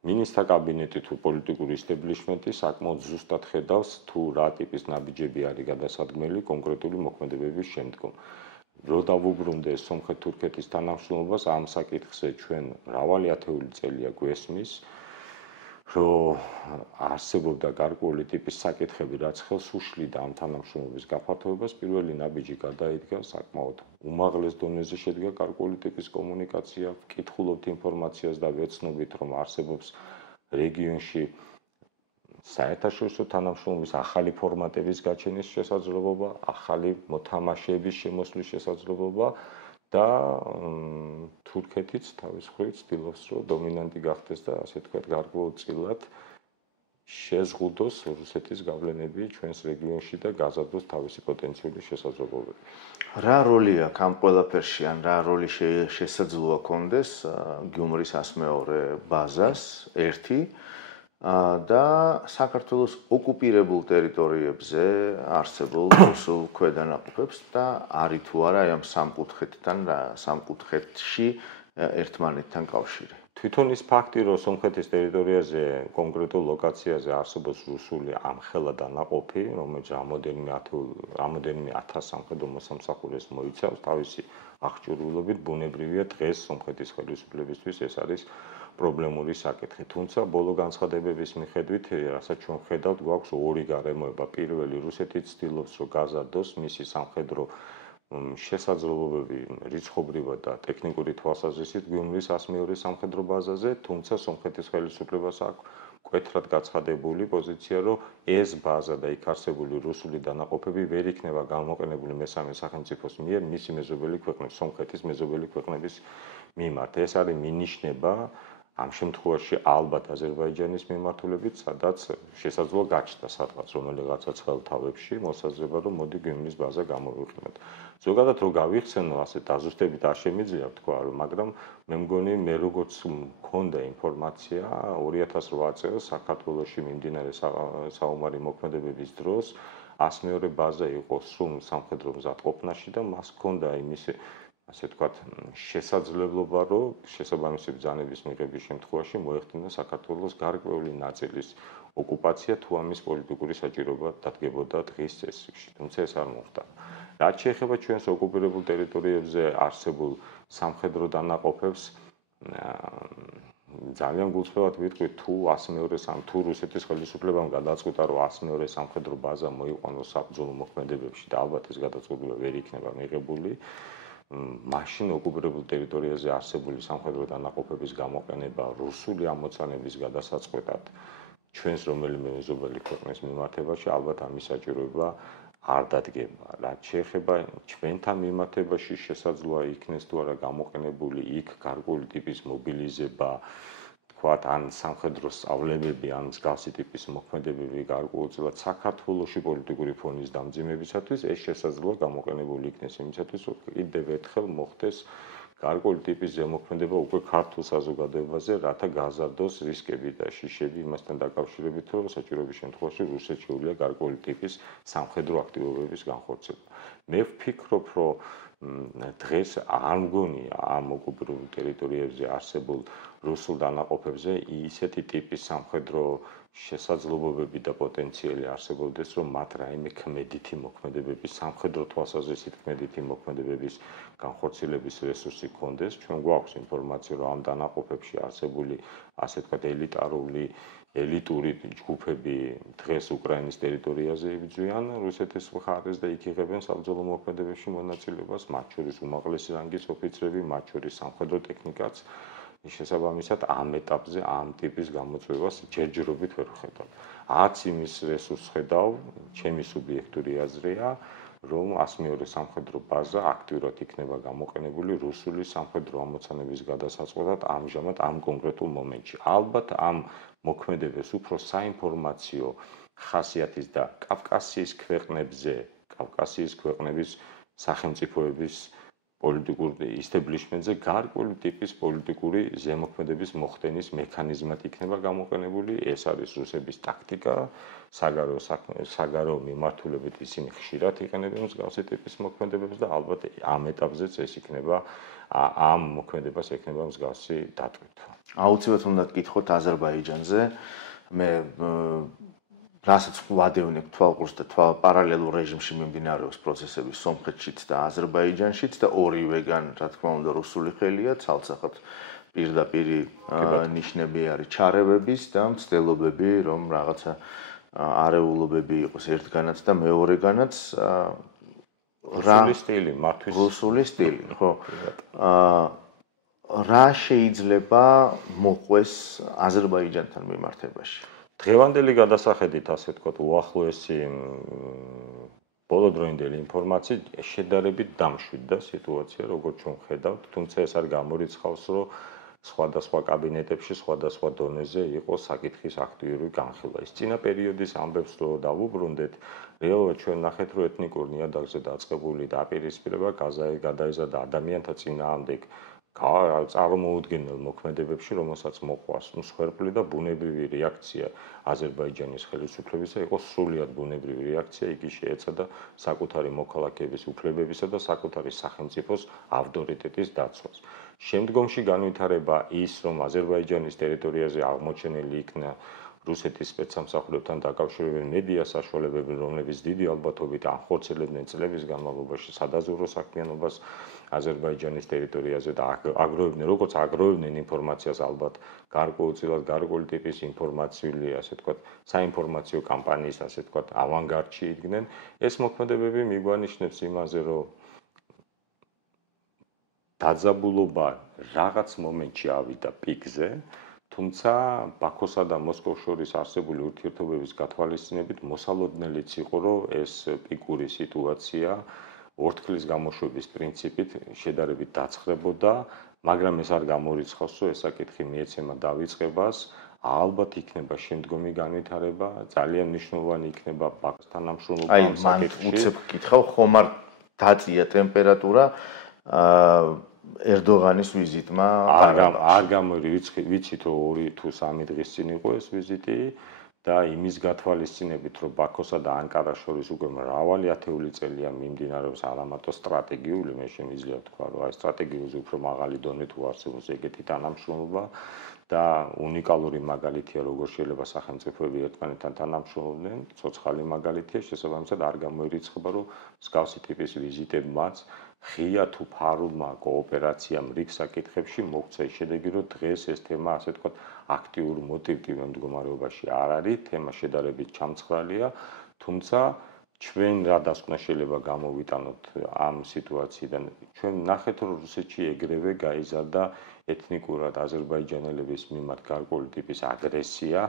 მინისტრთა კაბინეტი თუ პოლიტიკური ისტაბლიშმენტი საკმაოდ ზუსტად ხედავს, თუ რა ტიპის ნაბიჯები არის გადასადგმელი კონკრეტული მოქმედებების შემდგომ. რო დავუბრუნდე სომხეთ-თურქეთის თანამშრომლობას, ამ საკითხზე ჩვენ მრავალი ათეული წელია გვესმის, რომ არსებობდა გარკვეული ტიპის საკითხები, რაც ხელს უშლიდა ამ თანამშრომლობის გაფართოებას. პირველი ნაბიჯი გადაიდგა საკმაოდ უმაღლეს დონეზე შედგა გარკვეული ტიპის კომუნიკაცია, ვკითხულობთ ინფორმაციას და ვეცნობით, რომ არსებობს რეგიონში საერთაშორისო თანამშრომლობის ახალი ფორმატების გაჩენის შესაძლებლობა, ახალი მოთამაშეების შემოსვლის შესაძლებლობა და თურქეთიც თავის მხრივ ცდილობს, რომ დომინანტი გახდეს და ასე თქვათ, გარკვეულწილად შეზღუდოს რუსეთის გავლენები ჩვენს რეგიონში და გაზარდოს თავისი პოტენციური შესაძლებლობები. რა როლი აქვს ამ ყველაფერში, ან რა როლი შესაძლოა კონდეს გიუმრის 102 ბაზას ერთი და საქართველოს ოკუპირებულ ტერიტორიებზე არსებულ რუსულ ქვედანაყოფებს და არის თუ არა ამ სამკუთხედში ერთმანეთთან კავშირი. თვითონ ის ფაქტი, რომ სომხეთის ტერიტორიაზე, კონკრეტულ ლოკაციაზე არსებობს რუსული ამხელა დანაყოფი, რომელიც რამოდენიმე ათას სამხედრო მოსამსახურეს მოიცავს, თავისი აღჭურვილობით ბუნებრივია დღეს სომხეთის ხელისუფლებისთვის ეს არის პრობლემური საკითხი. თუმცა ბოლო განცხადებების მიხედვით, რასაც ჩვენ ხედავთ, გვაქვს ორი გარემოება. პირველი, რუსეთი ცდილობს, რომ გაზარდოს მისი სამხედრო შესაძლებლობები რიცხობრივად და ტექნიკური თვალსაზრისით გიუმრის 102 სამხედრო ბაზაზე, თუმცა სომხეთის ხელისუფლებას აქვს მკვეთრად გაცხადებული პოზიცია, რომ ეს ბაზა და იქ არსებული რუსული დანაყოფები ვერ იქნება გამოყენებული მესამე სახელმწიფოს მიერ მისი მეზობელი ქვეყნების, სომხეთის მეზობელი ქვეყნების მიმართ. ეს არის მინიშნება ამ შემთხვევაში ალბათ აზერბაიჯანის მიმართულებით, სადაც შესაძლოა გაჩნდა სადღაც რომელიღაცა ცხელთავებში მოსაზრება, რომ მოდი გიუმრის ბაზა გამოვიყენოთ. ზოგადად რო გავიხსენო, ასე დაზუსტებით არ შემიძლია ვთქვა, მაგრამ მე მგონი მე როგორც მქონდა ინფორმაცია 2008 წელს საქართველოში მიმდინარე საომარი მოქმედებების დროს 102 ბაზა იყო სრულ სამხედრო მზადყოფნაში და მას ჰქონდა იმის ასე ვთქვათ, შესაძლებლობა, რომ შესაბამისი ბრძანების მიღების შემთხვევაში მოეხდინა საქართველოს გარკვეული ნაწილის ოკუპაცია, თუ ამის პოლიტიკური საჭიროება დადგებოდა დღის წესრიგში. თუმცა ეს არ მოხდა. რაც შეეხება ჩვენს ოკუპირებულ ტერიტორიებზე არსებულ სამხედრო დანაყოფებს, ძალიან გულწრფელად ვიტყვი, თუ რუსეთის ხელისუფლებამ გადაწყვიტა, რომ 102 სამხედრო ბაზა მოიყვანოს საბრძოლო მოქმედებებში და ალბათ ეს გადაწყვეტილება ვერ იქნება მიღებული. მაშინ ოკუპირებულ ტერიტორიაზე არსებული სამხედრო დანაყოფების გამოყენება რუსული ამოცანების გადასაწყვეტად ჩვენს რომელიმე მეზობელი ქვეყნის მიმართებაში ალბათ ამის საჭიროება არ დადგება. რაც შეეხება ჩვენთან მიმართებაში შესაძლოა იქნეს თუ არა გამოყენებული იქ გარკვეული ტიპის მობილიზება, თქვათ, ან სამხედრო სწავლებები, ან მსგავსი ტიპის მოქმედებები გარკვეულწილად საქართველოში პოლიტიკური ფონის დამძიმებისათვის, ეს შესაძლოა გამოყენებული იქნეს იმისათვის, რომ კიდევ ერთხელ მოხდეს გარკვეული ტიპის ზემოქმედება უკვე ქართულ საზოგადოებაზე, რათა გაზარდოს რისკები და შიშები იმასთან დაკავშირებით, რომ საჭიროების შემთხვევაში რუსეთს შეუძლია გარკვეული ტიპის სამხედრო აქტივობების განხორციელება. მე ვფიქრობ, რომ დღეს არ მგონია ამ ოკუპირებულ ტერიტორიებზე არსებულ რუსულ დანაყოფებზე ისეთი ტიპის სამხედრო შესაძლებლობები და პოტენციალი არსებობდეს, რომ მათ რაიმე ქმედითი მოქმედებების, სამხედრო თვალსაზრისით ქმედითი მოქმედებების განხორციელების რესურსი გქონდეს. ჩვენ გვაქვს ინფორმაცია, რომ ამ დანაყოფებში არსებული, ასე ვთქვათ, ელიტური ჯგუფები დღეს უკრაინის ტერიტორიაზე იბრძვიან რუსეთის მხარეს და იქ იღებენ საბრძოლო მოქმედებებში მონაწილეობას, მათ შორის უმაღლესი რანგის ოფიცრები, მათ შორის სამხედრო ტექნიკაც. შესაბამისად, ამ ეტაპზე ამ ტიპის გამოწვევას ჯერჯერობით ვერ ვხედავ. არც იმის რესურსს ხედავ, ჩემი სუბიექტური აზრია, რომ 102 სამხედრო ბაზა აქტიურად იქნება გამოყენებული რუსული სამხედრო ამოცანების გადასაწყვეტად ამჟამად ამ კონკრეტულ მომენტში. ალბათ ამ მოქმედებას უფრო საინფორმაციო ხასიათის და კავკასიის ქვეყნების სახელმწიფოების პოლიტიკურ ისტებლიშმენტზე გარკვეული ტიპის პოლიტიკური ზემოქმედების მოხდენის მექანიზმად იქნება გამოყენებული. ეს არის რუსების ტაქტიკა, საგარეო მიმართულებით ისინი ხშირად იყენებენ მსგავსი ტიპის მოქმედებებს და ალბათ ამ ეტაპზეც ეს იქნება ამ მოქმედებას ექნება მსგავსი დატვირთვა. აუცილებლად უნდა გკითხოთ აზერბაიჯანზე. მე რასაც ვადევნებ თვალყურს და პარალელურ რეჟიმში მიმდინარეობს პროცესები სომხეთშიც და აზერბაიჯანშიც და ორივეგან, რა თქმა უნდა, რუსული ხელია, ცალსახად პირდაპირ ნიშნები არის ჩარევების და მცდელობები, რომ რაღაცა არეულობები იყოს ერთგანაც და მეორეგანაც რუსული სტილი, ხო? რა შეიძლება მოყვეს აზერბაიჯანთან მიმართებაში? დღევანდელი გადასახედით, ასე ვთქვათ, უახლოესი ბოლოდროინდელი ინფორმაციით შედარებით დამშვიდდა სიტუაცია, როგორც ჩვენ ხედავთ, თუმცა ეს არ გამორიცხავს, რომ სხვადასხვა კაბინეტებში, სხვადასხვა დონეზე იყო საკითხის აქტიური განხილვა. ის წინა პერიოდის ამბებს რო დავუბრუნდეთ, რეალურად ჩვენ ნახეთ, რომ ეთნიკურ ნიადაგზე დაწყებული დაპირისპირება გადაიზარდა ადამიანთა წინააღმდეგ წარმოუდგენელ მოქმედებებში, რომელსაც მოყვას მსხვერპლი და ბუნებრივი რეაქცია აზერბაიჯანის ხელისუფლებისა იყო სრულიად ბუნებრივი რეაქცია, იგი შეეცადა საკუთარი მოქალაქეების უფლებებისა და საკუთარი სახელმწიფოს ავტორიტეტის დაცვას. შემდგომში განვითარება ის, რომ აზერბაიჯანის ტერიტორიაზე აღმოჩენილი იქნა რუსეთის სპეცსამსახურებთან დაკავშირებული მედია საშუალებები, რომლებიც დიდი ალბათობით ახორციელებდნენ წლების განმავლობაში სადაზვერვო საქმიანობას აზერბაიჯანის ტერიტორიაზე და აგროვებდნენ, როგორც აგროვებდნენ ინფორმაციას, ალბათ გარკვეულწილად გარკვეული ტიპის ინფორმაციული, ასე ვთქვათ, საინფორმაციო კამპანიის, ასე ვთქვათ, ავანგარდში იდგნენ. ეს მოქმედებები მიგვანიშნებს იმაზე, რომ დაძაბულობა რაღაც მომენტში ავიდა პიკზე, თუმცა ბაქოსა და მოსკოვს შორის არსებული ურთიერთობების გათვალისწინებით მოსალოდნელიც იყო, რომ ეს პიკური სიტუაცია ორთქლის გამოშვების პრინციპით შედარებით დაცხრებოდა, მაგრამ ეს არ გამორიცხავს, რომ ეს საკითხი მიეცემა დავიწყებას. ალბათ იქნება შემდგომი განვითარება, ძალიან მნიშვნელოვანი იქნება ბაქოს თანამშრომლობა ამ საკითხში. უცებ გკითხავ, ხომ არ დაწია ტემპერატურა ერდოღანის ვიზიტმა? არ ვიცით, რომ 2 თუ 3 დღის წინ იყო ეს ვიზიტი და იმის გათვალისწინებით, რომ ბაქოსა და ანკარას შორის უკვე მრავალი ათეული წელია მიმდინარეობს არამარტო სტრატეგიული, მე შემიძლია ვთქვა, რომ აი სტრატეგიულზე უფრო მაღალი დონე თუ არსებობს ეგეთი თანამშრომლობა და უნიკალური მაგალითია, როგორ შეიძლება სახელმწიფოები ერთმანეთთან თანამშრომლობდნენ, ცოცხალი მაგალითია, შესაბამისად არ გამოირიცხება, რომ მსგავსი ტიპის ვიზიტებმაც ღია თუ ფარულმა კოოპერაციამ რიგ საკითხებში მოგვცა ის შედეგი, რომ დღეს ეს თემა, ასე ვთქვათ, აქტიურ მოტივტივ მდგომარეობაში არ არის, თემა შედარებით ჩამცხრალია, თუმცა ჩვენ რა დასკვნა შეიძლება გამოვიტანოთ ამ სიტუაციიდან? ჩვენ ნახეთ, რომ რუსეთში ეგრევე გაიზარდა ეთნიკურად აზერბაიჯანელების მიმართ გარკვეული ტიპის აგრესია,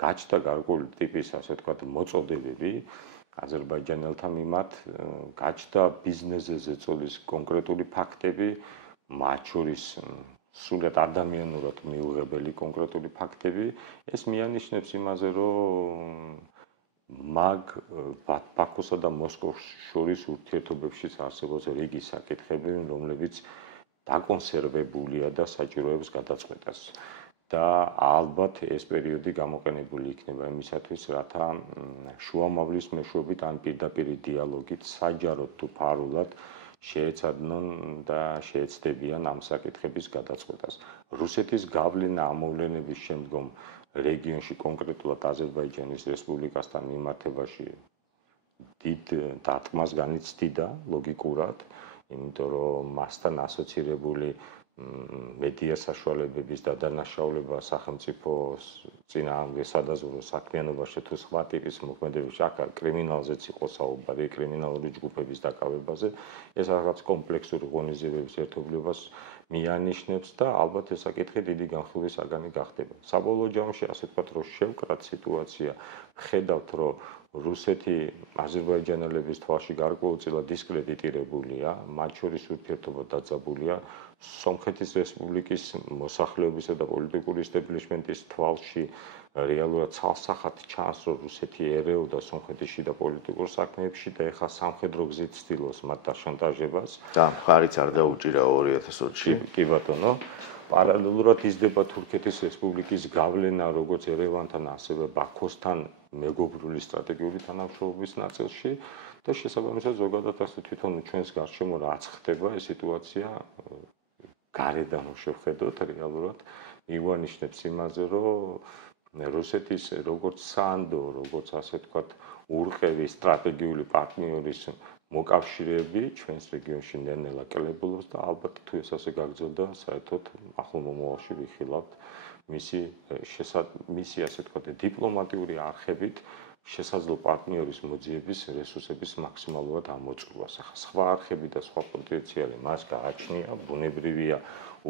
გაჩნდა გარკვეული ტიპის, ასე ვთქვათ, მოწოდებები, აზერბაიჯანელთა მიმართ გაჩნდა ბიზნესზე ზეწოლის კონკრეტული ფაქტები, მათ შორის სულად ადამიანურად მიუღებელი კონკრეტული ფაქტები, ეს მიანიშნებს იმაზე, რომ ბაქოსა და მოსკოვს შორის ურთიერთობებში არსებობს რიგი საკითხები, რომლებიც დაკონსერვებულია და საჭიროებს გადაწყვეტას. და ალბათ ეს პერიოდი გამოყენებული იქნება იმისათვის, რათა შუამავლის მეშვეობით ან პირდაპირ დიალოგით საჯაროდ თუ ფარულად შეეცადნონ და შეეცდებიან ამ საკითხების გადაწყვეტას. რუსეთის გავლენა ამ მოვლენების შემდგომ რეგიონში, კონკრეტულად აზერბაიჯანის რესპუბლიკასთან მიმართებაში დიდ დარტყმას განიცდიდა ლოგიკურად, იმიტომ რომ მასთან ასოცირებული მედია საშუალებების და დანაშაულება სახელმწიფოს წინააღმდეგ სადაზვერვო საქმიანობაში თუ სხვა ტიპის მოქმედებებში, აქ კრიმინალზეც იყო საუბარი, კრიმინალური ჯგუფების დაკავებაზე, ეს რაღაც კომპლექსური ღონისძიებების ერთობლიობას მიანიშნებს და ალბათ ეს საკითხი დიდი განხილვის საგანი გახდება. საბოლოო ჯამში ასე ვთქვათ, რომ შევკრათ სიტუაცია, ხედავთ, რომ რუსეთი აზერბაიჯანელების თვალში გარკვეულწილად დისკრედიტირებულია, მათ შორის ურთიერთობა დაძაბულია, სომხეთის რესპუბლიკის მოსახლეობისა და პოლიტიკური ისტაბლიშმენტის თვალში რეალურად ცალსახად ჩანს, რომ რუსეთი ერეოდა სომხეთის შიდა პოლიტიკურ საქმეებში და ეხლა სამხედრო გზით ცდილობს მათ დაშანტაჟებას. და მხარიც არ დაუჭირა 2020-ში. კი ბატონო. პარალელურად იზრდება თურქეთის რესპუბლიკის გავლენა როგორც ერევანთან, ასევე ბაქოსთან მეგობრული სტრატეგიული თანამშრომლობის ნაწილში და შესაბამისად ზოგადად ასე თვითონ ჩვენს გარშემო რაც ხდება, ეს სიტუაცია გარედან შევხედოთ რეალურად მივანიშნებს იმაზე, რომ რუსეთის როგორც სანდო, როგორც ასე ვთქვათ, ურყევი სტრატეგიული პარტნიორის მოკავშირეები ჩვენს რეგიონში ნელ-ნელა კლებულობს და ალბათ თუ ეს ასე გაგრძელდა, საერთოდ ახლო მომავალში ვიხილავთ მისი ასე ვთქვათ, დიპლომატიური არხებით შესაძლო პარტნიორის მოძიების რესურსების მაქსიმალურად ამოწურვას. ახლა სხვა არხები და სხვა პოტენციალი მას გააჩნია, ბუნებრივია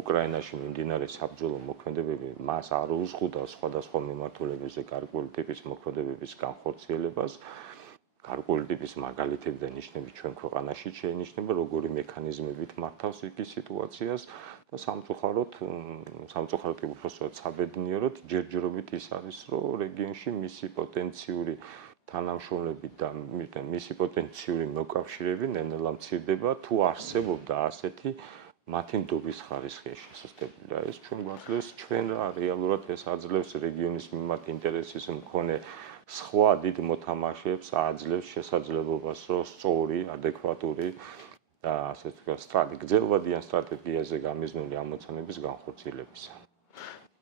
უკრაინაში მიმდინარე საბრძოლო მოქმედებები მას არ უზღუდავს სხვადასხვა მიმართულებებზე გარკვეული ტიპის მოქმედებების განხორციელებას. გარკვეული ტიპის მაგალითები და ნიშნები ჩვენ ქვეყანაში შეინიშნება, როგორი მექანიზმებით მართავს იგი სიტუაციას და სამწუხაროდ უბრალოდ საბედნიეროდ ჯერჯერობით ის არის, რომ რეგიონში მისი პოტენციური თანამშრომლები და მისი პოტენციური მოკავშირეები ნელ-ნელა მცირდება, თუ არსებობდა ასეთი მათი ნდობის ხარისხია შესაძლებელი. ეს ჩვენ გვაძლევს ჩვენ რა რეალურად ეს აძლევს რეგიონის მიმართ ინტერესის მქონე სხვა დიდ მოთამაშეებს აძლევს შესაძლებლობას, რომ სწორი, ადეკვატური და ასე ვთქვათ, გრძელვადიან სტრატეგიაზე გამიზნული ამოცანების განხორციელებისა.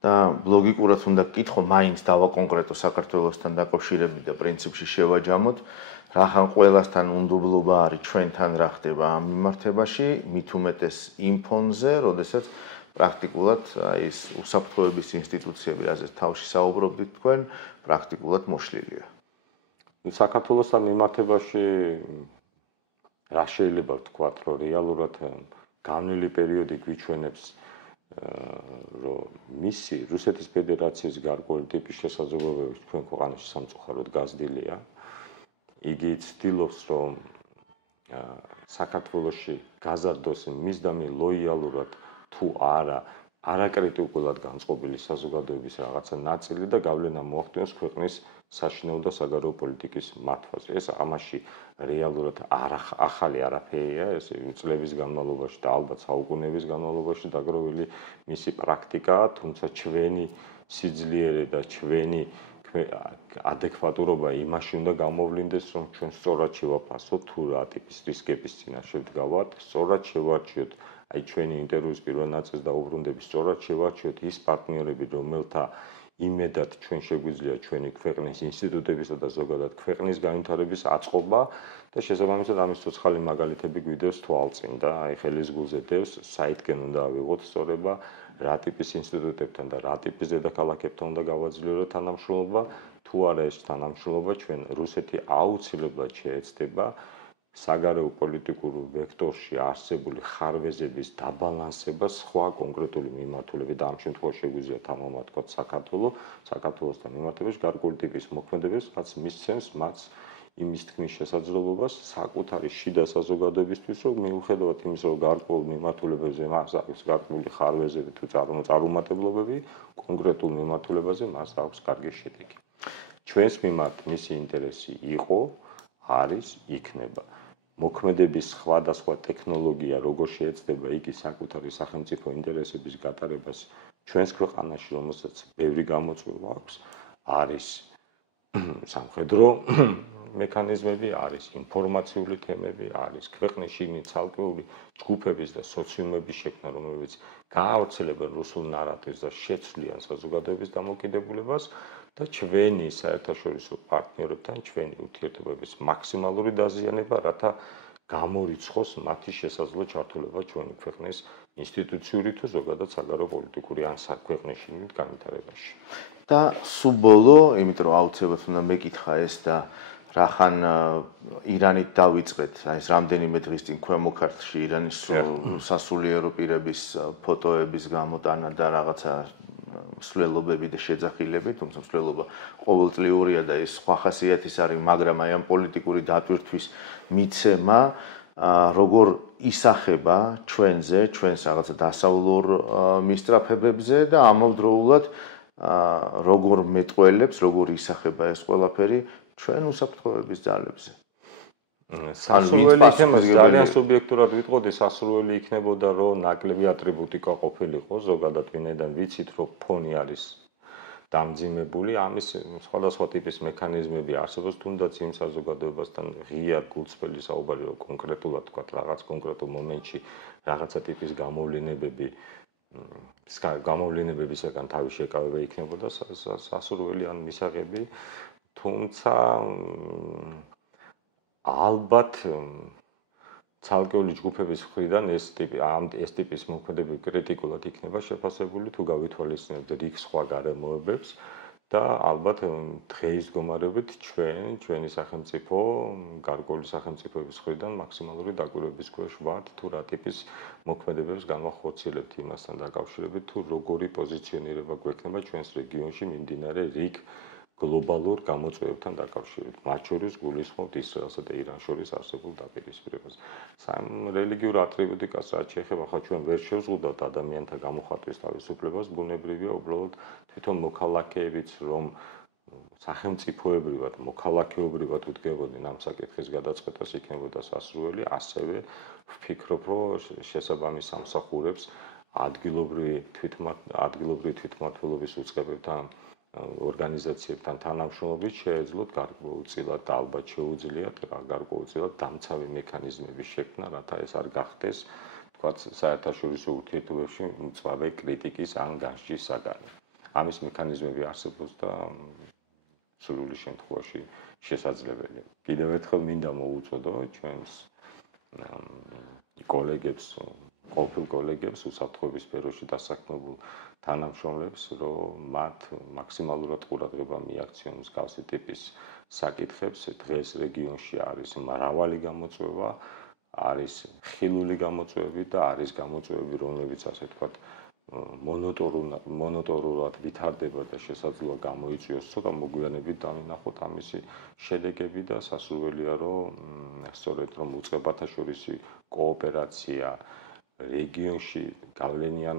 და ლოგიკურად უნდა გკითხო, მაინც დავაკონკრეტო საქართველოსთან დაკავშირებით და პრინციპში შევაჯამოთ, რახან ყველასთან უნდობლობა არის ჩვენთან რა ხდება ამ მიმართებაში, მით უმეტეს იმ ფონზე, როდესაც პრაქტიკულად ეს უსაფრთხოების ინსტიტუციები, რაზეც თავში საუბრობდით თქვენ, პრაქტიკულად მოშლილია. საქართველოსთან მიმართებაში რა შეიძლება ვთქვათ, რომ რეალურად განვლილი პერიოდი გვიჩვენებს, რომ მისი რუსეთის ფედერაციის გარკვეული ტიპის შესაძლებლობები თქვენ ქვეყანაში სამწუხაროდ გაზრდილია. იგი ცდილობს, რომ საქართველოში გაზარდოს მისდამი ლოიალურად თუ არა არაკრიტიკულად განწყობილი საზოგადოების რაღაცა ნაწილი და გავლენა მოახდინოს ქვეყნის საშინაო და საგარეო პოლიტიკის მართვაზე. ეს ამაში რეალურად ახალი არაფერია, ეს წლების განმავლობაში და ალბათ საუკუნეების განმავლობაში დაგროვილი მისი პრაქტიკაა, თუმცა ჩვენი სიძლიერე და ჩვენი ადეკვატურობა იმაში უნდა გამოვლინდეს, რომ ჩვენ სწორად შევაფასოთ თუ რა ტიპის რისკების წინაშე ვდგავართ, სწორად შევარჩიოთ აი ჩვენი ინტერვიუს პირველ ნაწილს დაუბრუნდები, სწორად შევარჩიოთ ის პარტნიორები, რომელთა იმედად ჩვენ შეგვიძლია ჩვენი ქვეყნის ინსტიტუტებისა და ზოგადად ქვეყნის განვითარების აწყობა და შესაბამისად ამის ცოცხალი მაგალითები გვიდევს თვალწინ და აი ხელის გულზე დევს, საითკენ უნდა ავიღოთ სწორება, რა ტიპის ინსტიტუტებთან და რა ტიპის დედაქალაქებთან უნდა გავაძლიეროთ თანამშრომლობა, თუ არა ეს თანამშრომლობა ჩვენ რუსეთი აუცილებლად შეეცდება საგარეო პოლიტიკურ ვექტორში არსებული ხარვეზების დაბალანსება სხვა კონკრეტული მიმართულებით და ამ შემთხვევაში შეგვიძლია თამამად თქვა საქართველოსთან მიმართებაში გარკვეული ტიპის მოქმედებებს, რაც მისცემს მათ იმის თქმის შესაძლებლობას საკუთარი შიდა საზოგადოებისთვის, რომ მიუხედავად იმის, რომ გარკვეულ მიმართულებებზე მას აქვს გარკვეული ხარვეზები თუ წარუმატებლობები, კონკრეტულ მიმართულებაზე მას აქვს კარგი შედეგი. ჩვენს მიმართ მისი ინტერესი იყო, არის, იქნება. მოქმედების სხვადასხვა ტექნოლოგია როგორ შეეცდება იგი საკუთარი სახელმწიფო ინტერესების გატარებას ჩვენს ქვეყანაში, რომელსაც ბევრი გამოწვევა აქვს, არის სამხედრო მექანიზმები, არის ინფორმაციული თემები, არის ქვეყნის შიგნით ცალკეული ჯგუფების და სოციუმების შექმნა, რომლებიც გაავრცელებენ რუსულ ნარატივს და შეცვლიან საზოგადოების დამოკიდებულებას და ჩვენი საერთაშორისო პარტნიორებთან ჩვენი ურთიერთობების მაქსიმალური დაზიანება, რათა გამორიცხოს მათი შესაძლო ჩართულობა ჩვენი ქვეყნის ინსტიტუციური თუ ზოგადად საგარეო პოლიტიკური ან საქვეყნოს შიგნით განვითარებაში. და სუბოლო, იმიტომ რომ აუცილებლად უნდა მეკითხა ეს და რახან ირანით დავიწყეთ, აი ეს რამდენიმე დღის წინ ქვემოქართლში ირანის სასულიერო პირების ფოტოების გამოტანა და რაღაცა მსვლელობები და შეძახილები, თუმცა მსვლელობა ყოველწლიურია და ეს სხვა ხასიათის არის, მაგრამ აი ამ პოლიტიკური დატვირთვის მიცემა როგორ ისახება ჩვენზე, ჩვენს რაღაცა დასავლურ მისწრაფებებზე და ამავდროულად როგორ მეტყველებს, როგორ ისახება ეს ყველაფერი ჩვენ უსაფრთხოების ძალებზე. სასურველი თემა ძალიან სუბიექტურად ვიტყოდი, სასურველი იქნებოდა, რომ ნაკლები ატრიბუტიკა ყოფილიყო, ზოგადად ვინაიდან ვიცით, რომ ფონი არის დამძიმებული, ამის სხვადასხვა ტიპის მექანიზმები არსებობს, თუნდაც იმ საზოგადოებასთან ღია გულწრფელი საუბარი, რომ კონკრეტულად თქვა, რაღაც კონკრეტულ მომენტში რაღაცა ტიპის გამოვლენებებისგან თავის შეკავება იქნებოდა სასურველი ან მისაღები, თუმცა ალბათ ცალკეული ჯგუფების მხრიდან ეს ტიპის მოქმედებები კრიტიკულად იქნება შეფასებული, თუ გავითვალისწინებთ რიგ სხვა გარემოებებს და ალბათ დღეის მდგომარეობით ჩვენი სახელმწიფო, გარკვეული სახელმწიფოების მხრიდან მაქსიმალური დაკვირვების ქვეშ ვართ, თუ რა ტიპის მოქმედებებს განვახორციელებთ იმასთან დაკავშირებით, თუ როგორი პოზიციონირება გვექნება ჩვენს რეგიონში მიმდინარე რიგ გლობალურ გამოწვევებთან დაკავშირებით, მათ შორის გულისხმობთ ისრაელსა და ირანს შორის არსებულ დაპირისპირებას. რელიგიურ ატრიბუტიკას რაც შეეხება, ხა ჩვენ ვერ შევზღუდავთ ადამიანთა გამოხატვის თავისუფლებას, ბუნებრივია უბრალოდ თვითონ მოქალაქეებიც რომ სახელმწიფოებრივად, მოქალაქეობრივად უდგებოდნენ ამ საკითხის გადაწყვეტას, იქნებოდა სასურველი, ასევე ვფიქრობ, რომ შესაბამის სამსახურებს ადგილობრივი თვითმმართველობის უწყებებთან ორგანიზაციებთან თანამშრომლობით შეეძლოთ გარკვეულწილად და ალბათ შეუძლიათ გარკვეულწილად დამცავი მექანიზმების შექმნა, რათა ეს არ გახდეს, თქვათ, საერთაშორისო ურთიერთობებში მწვავე კრიტიკის ან განსჯის საგანი. ამის მექანიზმები არსებობს და სრული შემთხვევაში შესაძლებელია. კიდევ ერთხელ მინდა მოუწოდო ჩვენს კოლეგებს, ყოფილ კოლეგებს, უსაფრთხოების სფეროში დასაქმებულ თანამშრომლებს, რომ მათ მაქსიმალურად ყურადღება მიაქციონ მსგავსი ტიპის საკითხებს. დღეს რეგიონში არის მრავალი გამოწვევა, არის ხილული გამოწვევები და არის გამოწვევები, რომლებიც ასე ვთქვათ, მონოტორულად ვითარდება და შესაძლოა გამოიწვიოს ცოტა მოგვიანებით დავინახოთ ამისი შედეგები და სასურველია, რომ სწორედ რომ უწყებათა შორისი კოოპერაცია რეგიონში გავლენიან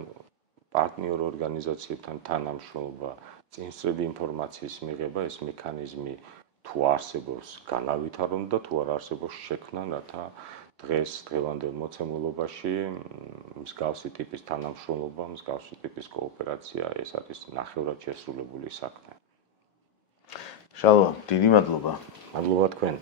პარტნიორ ორგანიზაციებთან თანამშრომლობა, წინსწრები ინფორმაციის მიღება, ეს მექანიზმი თუ არსებობს, განავითარონ და თუ არ არსებობს შექმნა, რათა დღევანდელ მოცემულობაში მსგავსი ტიპის თანამშრომლობა, მსგავსი ტიპის კოოპერაცია, ეს არის ნახევრად შესრულებული საქმე. შალვა, დიდი მადლობა. მადლობა თქვენ.